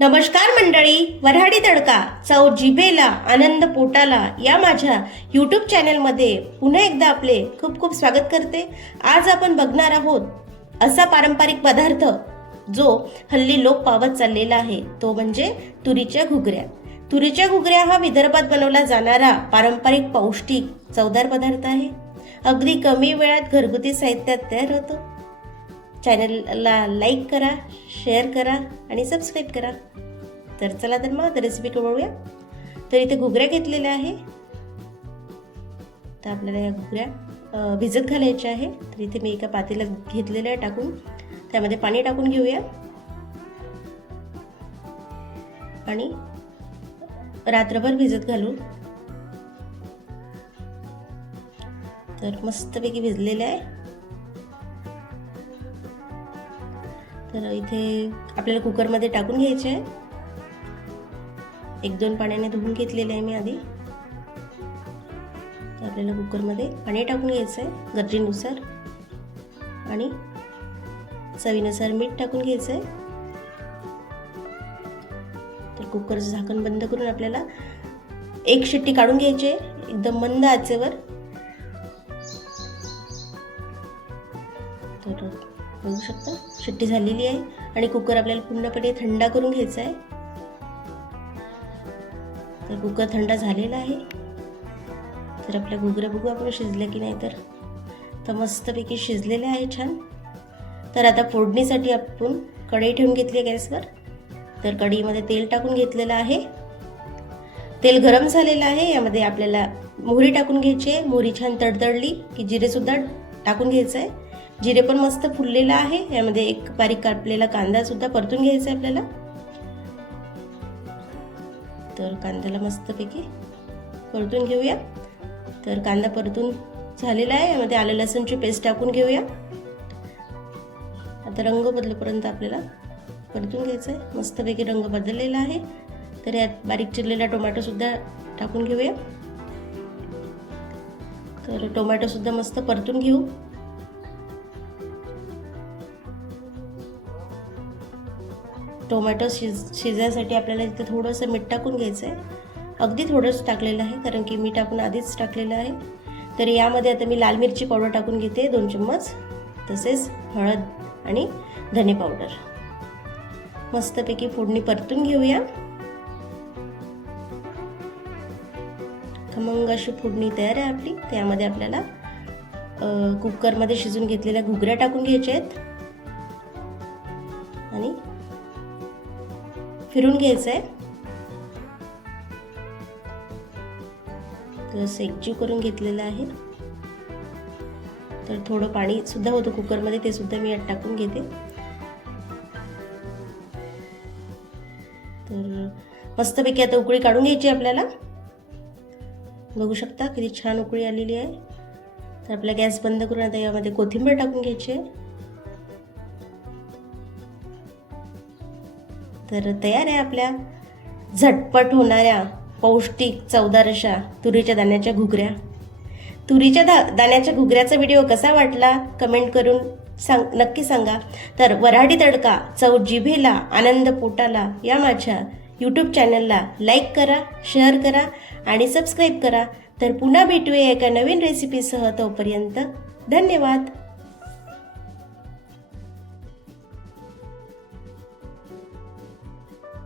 नमस्कार मंडळी, वऱ्हाडी तडका चव जिभेला आनंद पोटाला या माझ्या यूट्यूब चॅनलमध्ये पुन्हा एकदा आपले खूप खूप स्वागत करते। आज आपण बघणार आहोत असा पारंपरिक पदार्थ जो हल्ली लोप पावत चाललेला आहे, तो म्हणजे तुरीच्या घुगऱ्या। तुरीच्या घुगऱ्या हा विदर्भात बनवला जाणारा पारंपरिक पौष्टिक चवदार पदार्थ आहे। अगदी कमी वेळात घरगुती साहित्यात तयार होतो। चॅनलला लाईक करा, शेअर करा आणि सबस्क्राईब करा। तर चला तर मग रेसिपी बघूया। तर इथे घुगऱ्या घेतलेल्या आहे, तर आपल्याला या घुगऱ्या भिजत घालायच्या आहे। तर इथे मी एका पातेल्यात घेतलेल्या आहे टाकून, त्यामध्ये पाणी टाकून घेऊया आणि रात्रभर भिजत घालू। तर मस्तपैकी भिजलेल्या आहे। तर इथे आपल्याला कुकरमध्ये टाकून घ्यायचे आहे। एक दोन पाण्याने धुवून घेतलेले आहे मी आधी। तर आपल्याला कुकरमध्ये पाणी टाकून घ्यायचं आहे गरजेनुसार आणि चवीनुसार मीठ टाकून घ्यायचं आहे। तर कुकरचं झाकण बंद करून आपल्याला एक शिट्टी काढून घ्यायची आहे एकदम मंद आचेवर। तर बघू शकता शिट्टी झालेली आहे आणि कुकर आपल्याला पूर्णपणे थंड करून घ्यायचा आहे। तर कुकर थंड झालेला आहे। तर आपल्या घुगऱ्या बघू आपण शिजल्या की नाही। तर मस्तपैकी शिजलेले आहे छान। तर आता फोडणीसाठी आपण कढई ठेवून घेतली आहे गॅसवर। तर कढईमध्ये तेल टाकून घेतलेलं आहे। तेल गरम झालेलं आहे, यामध्ये आपल्याला मोहरी टाकून घ्यायची आहे। मोहरी छान तडतडली की जिरे सुद्धा टाकून घ्यायचं आहे। जिरे पण मस्त फुललेलं आहे। यामध्ये एक बारीक कापलेला कांदा सुद्धा परतून घ्यायचा आहे आपल्याला। तर कांद्याला मस्तपैकी परतून घेऊया। तर कांदा परतून झालेला आहे, यामध्ये आलं लसूणची पेस्ट टाकून घेऊया। आता रंग बदलेपर्यंत आपल्याला परतून घ्यायचं आहे। मस्तपैकी रंग बदललेला आहे। तर यात बारीक चिरलेला टोमॅटो सुद्धा टाकून घेऊया। तर टोमॅटो सुद्धा मस्त परतून घेऊ। टोमॅटो शिजायसाठी आपल्याला इथे थोडंसं मीठ टाकून घ्यायचं आहे। अगदी थोडंच टाकलेलं आहे, कारण की मीठ आपण आधीच टाकलेलं आहे। तर यामध्ये आता मी लाल मिरची पावडर टाकून घेते 2 चम्मच, तसेच हळद आणि धने पावडर। मस्तपैकी फोडणी परतून घेऊया। खमंग अशी फोडणी तयार आहे आपली। त्यामध्ये आपल्याला कुकरमध्ये शिजून घेतलेल्या घुगऱ्या टाकून घ्यायच्या आहेत आणि फिरून घ्यायचं आहे। तर एकजीव करून घेतलेलं आहे। तर थोडं पाणी सुद्धा होतं कुकरमध्ये, ते सुद्धा मी यात टाकून घेते। तर मस्तपैकी आता उकळी काढून घ्यायची आपल्याला। बघू शकता किती छान उकळी आलेली आहे। तर आपला गॅस बंद करून आता यामध्ये कोथिंबीर टाकून घ्यायची आहे। तर तयार आहे आपल्या झटपट होणाऱ्या पौष्टिक चवदार अशा तुरीच्या दाण्याच्या घुगऱ्या। तुरीच्या दाण्याच्या घुगऱ्याचा व्हिडिओ कसा वाटला कमेंट करून नक्की सांगा। तर वऱ्हाडी तडका चव जिभेला आनंद पोटाला या माझ्या यूट्यूब चॅनलला लाईक करा, शेअर करा आणि सबस्क्राईब करा। तर पुन्हा भेटूया एका नवीन रेसिपीसह। तोपर्यंत धन्यवाद।